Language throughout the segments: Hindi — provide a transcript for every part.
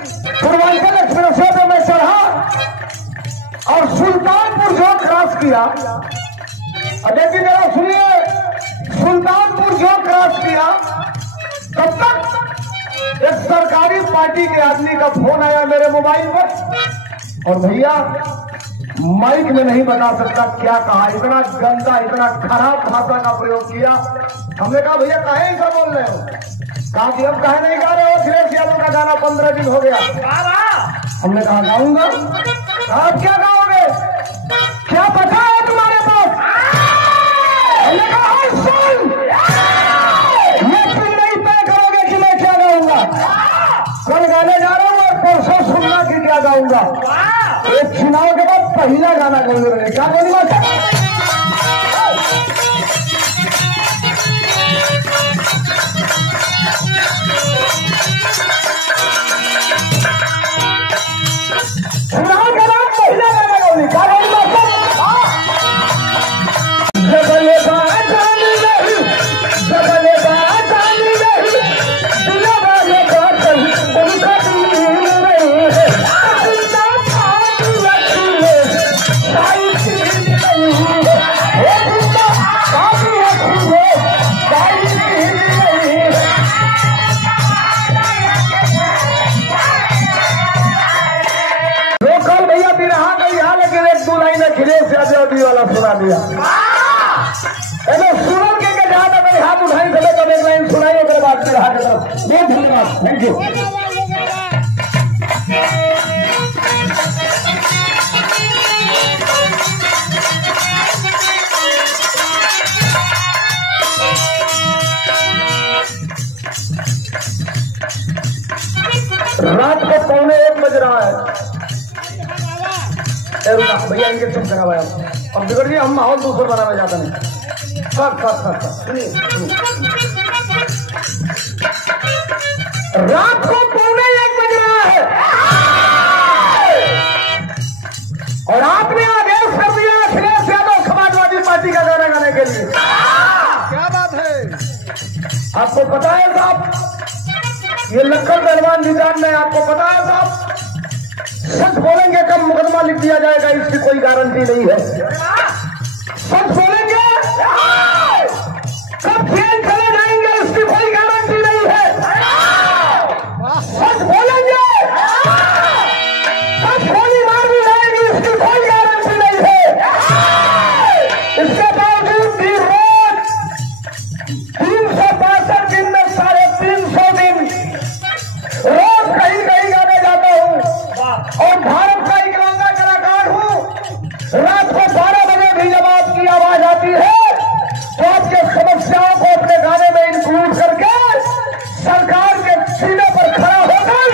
पूर्वांचल एक्सप्रेसवे पे मैं चढ़ा और सुल्तानपुर जो क्रॉस किया, देखिए जरा सुनिए, सुल्तानपुर जो क्रॉस किया तब तक एक सरकारी पार्टी के आदमी का फोन आया मेरे मोबाइल पर, और भैया माइक में नहीं बता सकता क्या कहा, इतना गंदा इतना खराब भाषा का प्रयोग किया। हमने कहा भैया काहे ऐसा बोल रहे हो? कहा कि अब काहे नहीं गा रहे हो, अखिलेश यादव का गाना 15 दिन हो गया। हमने कहा गाऊंगा। आप क्या गाओगे, क्या पता है तुम्हारे पास? हमने कहा सुन, ये तुम नहीं तय करोगे कि मैं क्या गाऊंगा, कल गाने जा रहा हूँ और परसों सुनना कि क्या गाऊंगा। एक चुनाव के बाद पहला गाना गाऊंगे, क्या बोली बात है? चुनाव के बाद पहला गाना गाऊंगी, क्या बोली बात है? वाला सुना दिया सुनल के जहां तक मेरे हाथ उठाई चले तो एक लाइन सुनाई, उसके बाद फिर हाथ की तरफ। बहुत धन्यवाद, थैंक यू। रात को 1:15 बज रहा है। भैया इनके चुप करा हुआ है, अब बिगड़ गया, हम माहौल दूसरा बनाने जाते हैं। सुनिए, रात को 1:15 बज रहा है और आपने आदेश कर दिया अखिलेश यादव समाजवादी पार्टी का गाना गाने के लिए। क्या बात है? आपको पता है साहब, ये लक्कड़ पहलवान निजाम में, आपको पता है साहब, सच बोलेंगे कब मुकदमा लिख दिया जाएगा इसकी कोई गारंटी नहीं है। सच बोलेंगे कब जेल चले जाएंगे इसकी कोई गारंटी नहीं है। सच बोलेंगे कब गोली मार दी जाएगी इसकी कोई गारंटी नहीं है। इसके बावजूद भी रोज 362 दिन में 350 दिन रोज कहीं कहीं गाने जाता हूँ और भारत का इकलौता कलाकार हूँ। रात को 12 बजे भी जब आपकी आवाज आती है तो आपके समस्याओं को अपने गाने में इंक्लूड करके सरकार के सीने पर खड़ा होकर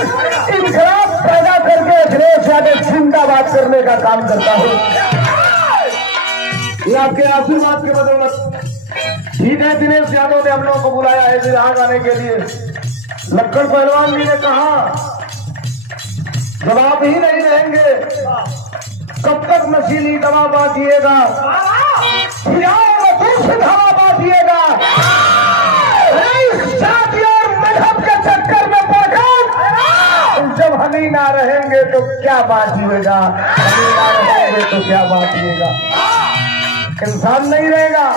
इनकलाब पैदा करके अखिलेश यादव जिंदाबाद करने का काम करता हूँ। ये आपके आशीर्वाद के बदौलत। ठीक है, दिनेश यादव ने हम लोगों को बुलाया है विधान गाने के लिए। लक्कड़ पहलवान जी ने कहा जब आप ही नहीं रहेंगे कब तक नशीली दवा बांटिएगा, दूसरी दवा बांटिएगा। जाति और मजहब के चक्कर में पड़कर जब हम ही ना रहेंगे तो क्या बांटिएगा, हम ही ना रहेंगे तो क्या बांटिएगा। इंसान नहीं रहेगा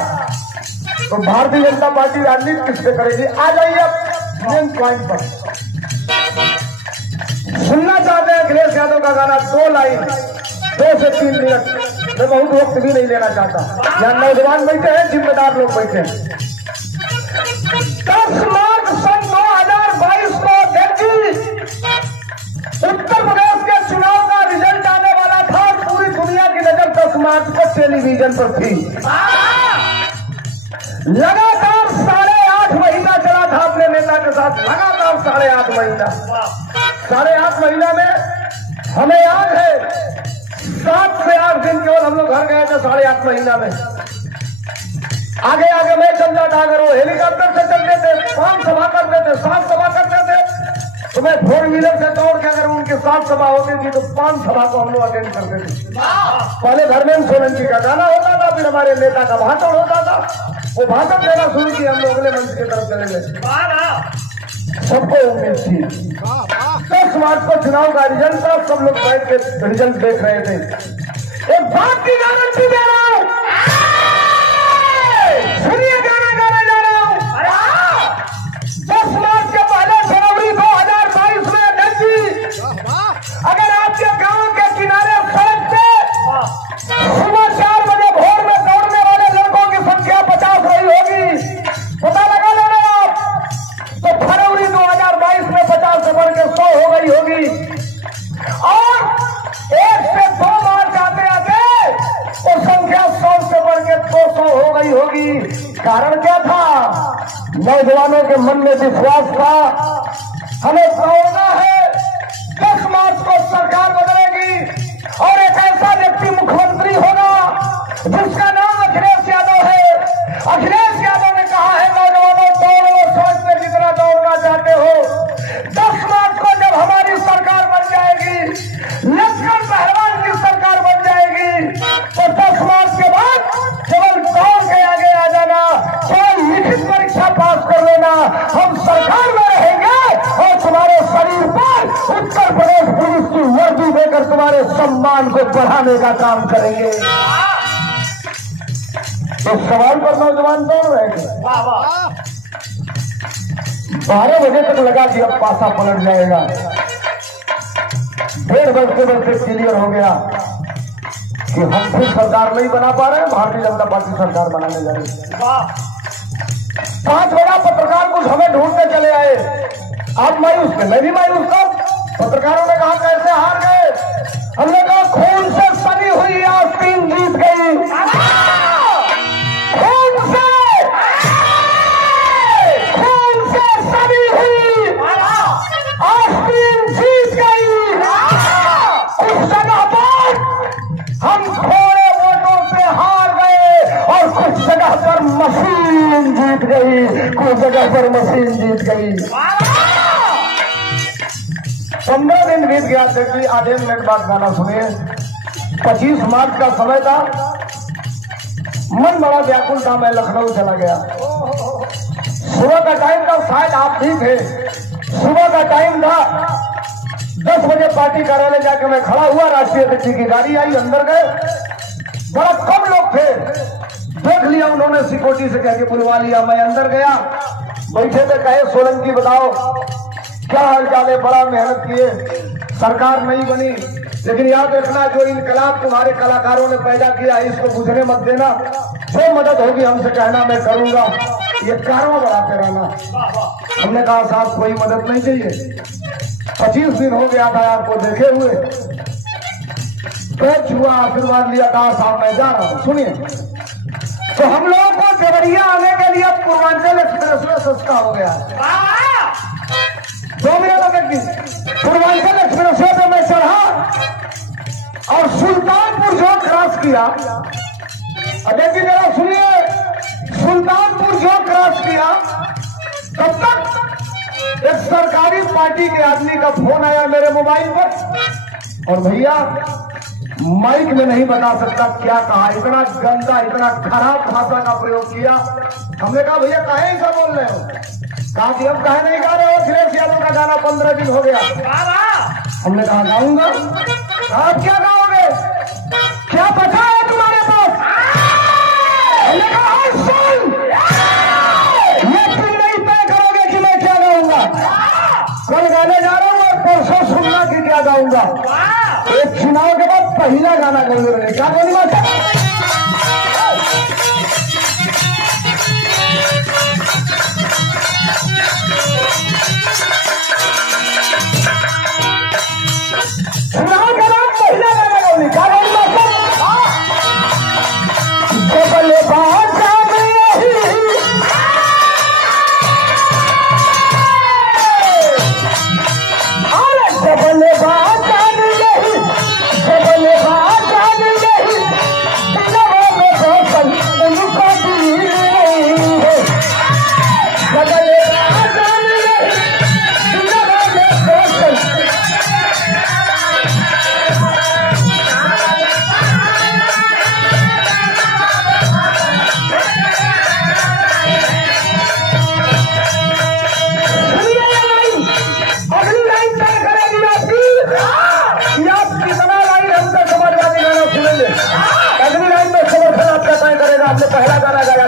तो भारतीय जनता पार्टी राजनीति किससे करेगी? आ जाइए अब मेन पॉइंट पर। सुनना चाहते हैं अखिलेश यादव का गाना, 2 लाइन, 2 से 3 मिनट। मैं बहुत वक्त भी नहीं लेना चाहता। यहाँ नौजवान बैठे हैं, जिम्मेदार लोग बैठे हैं। 10 मार्च सन 2022 को देखिए उत्तर प्रदेश के चुनाव का रिजल्ट आने वाला था। पूरी दुनिया की नजर 10 मार्च को टेलीविजन पर थी। लगातार 8.5 महीना चला था अपने नेता के साथ, लगातार 8.5 महीना। 8.5 महीना में हमें याद है 7 से 8 दिन केवल हम लोग घर गए थे 8.5 महीना में। आगे आगे मैं चल जाता, अगर वो हेलीकॉप्टर से चलते थे 5 सभा करते थे, 7 सभा करते थे, तो मैं 4 व्हीलर से दौड़ के अगर उनकी 7 सभा होती थी तो 5 सभा को हम लोग अटेंड करते थे। पहले धर्मेंद्र सोलन जी का गाना होता था, फिर हमारे नेता का भाषण होता था। वो भाषण देना शुरू किया, हम लोग अगले मंच की तरफ चले गए। सबको उम्मीद थी। 10 मार्च को चुनाव का रिजल्ट था, सब लोग बैठ के रिजल्ट देख रहे थे। एक बात की गारंटी दे रहा हूं, सुनिए गाना गाने जा रहा हूं। 10 मार्च के पहले फरवरी 2022 में अध्यक्ष जी, अगर आपके गांव के किनारे सड़क पे सुबह 4 बजे भोर में दौड़ने वाले लड़कों की संख्या 50 रही होगी, पता लगा लेना आप। तो फरवरी 2022 में 50 से बढ़ के 100 हो गई होगी, और 1 से 2 मार्च आते आते वो संख्या 100 से बढ़ के 200 हो गई होगी। कारण क्या था? नौजवानों के मन में विश्वास था, हमें दौड़ना है, 10 मार्च को सरकार बदलेगी और एक ऐसा व्यक्ति मुख्यमंत्री होगा जिसका नाम अखिलेश यादव है। अखिलेश यादव ने कहा है, नौजवानों दौड़ो, सड़क पे जितना दौड़ना चाहते हो। 10 मार्च को जब हमारी सरकार बन जाएगी, लश्कर पहलवान की सरकार बन जाएगी, तो 10 मार्च के बाद केवल दौड़ के आगे आ जाना, केवल लिखित परीक्षा पास कर लेना, हम सरकार में रहेंगे और तुम्हारे शरीर पर उत्तर प्रदेश पुलिस की वर्दी देकर तुम्हारे सम्मान को बढ़ाने का काम करेंगे। तो सवाल पर नौजवान दौड़ रहे थे। 12 बजे तक लगा कि अब पासा पलट जाएगा। 1:30 बजते क्लियर हो गया कि हम फिर सरकार नहीं बना पा रहे हैं, भारतीय जनता पार्टी सरकार बनाने जा रही है। 5 बजा पत्रकार कुछ हमें ढूंढते चले आए। आप मायूस थे, मैं भी मायूस था। पत्रकारों ने कहा कैसे हार गए? हमने कहा खून से सनी हुई आस्तीन जीत गई, खून से सनी हुई आस्तीन जीत गई। उस जगह पर हम थोड़े वोटों से हार गए और कुछ जगह पर मशीन जीत गई, कुछ जगह पर मशीन जीत गई। 15 दिन बीत गया। देखिए, आधे मिनट बाद गाना सुनिए। 25 मार्च का समय था, मन बड़ा व्याकुल था, मैं लखनऊ चला गया। सुबह का टाइम था, शायद आप भी थे। सुबह का टाइम था, 10 बजे पार्टी कार्यालय जाके मैं खड़ा हुआ, राष्ट्रीय अध्यक्ष की गाड़ी आई, अंदर गए, बड़ा कम लोग थे। देख लिया उन्होंने, सिक्योरिटी से कह के बुलवा लिया। मैं अंदर गया, बैठे थे, कहे सोलंकी बताओ क्या हाल चाल है? बड़ा मेहनत किए, सरकार नहीं बनी, लेकिन याद रखना जो इनकलाब तुम्हारे कलाकारों ने पैदा किया इसको बुझने मत देना, जो मदद होगी हमसे कहना, मैं करूंगा, ये कारवां बढ़ाते रहना। हमने कहा साहब कोई मदद नहीं चाहिए। 25 दिन हो गया था आपको देखे हुए, पैर छुआ, आशीर्वाद लिया, कहा साहब मैं जा रहा हूं। सुनिए, तो हम लोगों को देवरिया आने के लिए पूर्वांचल एक्सप्रेस में सस्ता हो गया। 2 मिनट पूर्वांचल एक्सप्रेस पे मैं चढ़ा और सुल्तानपुर जो क्रॉस किया, देखिए जरा सुनिए, सुल्तानपुर जो क्रॉस किया, तब तक एक सरकारी पार्टी के आदमी का फोन आया मेरे मोबाइल पर, और भैया माइक में नहीं बता सकता क्या कहा, इतना गंदा, इतना खराब भाषा का प्रयोग किया। हमने कहा भैया काहे ऐसा बोल रहे हो? कहा कि अब काहे नहीं गा रहे हो? अखिलेश यादव का गाना 15 दिन हो गया। हमने कहा गाऊंगा। आप क्या गाओगे? क्या बचा है तुम्हारे पास? हमने कहा सुन, ये तुम नहीं तय करोगे कि मैं क्या गाऊंगा। कल गाने जा रहा हूँ और परसों सुनना कि क्या गाऊंगा। एक चुनाव के बाद पहला गाना गाऊंगा। क्या गाऊंगा? चुनाव के बाद पहला गाना गाऊंगा। क्या गाऊंगा? जबल बाजा हमने पहला गाना गाया।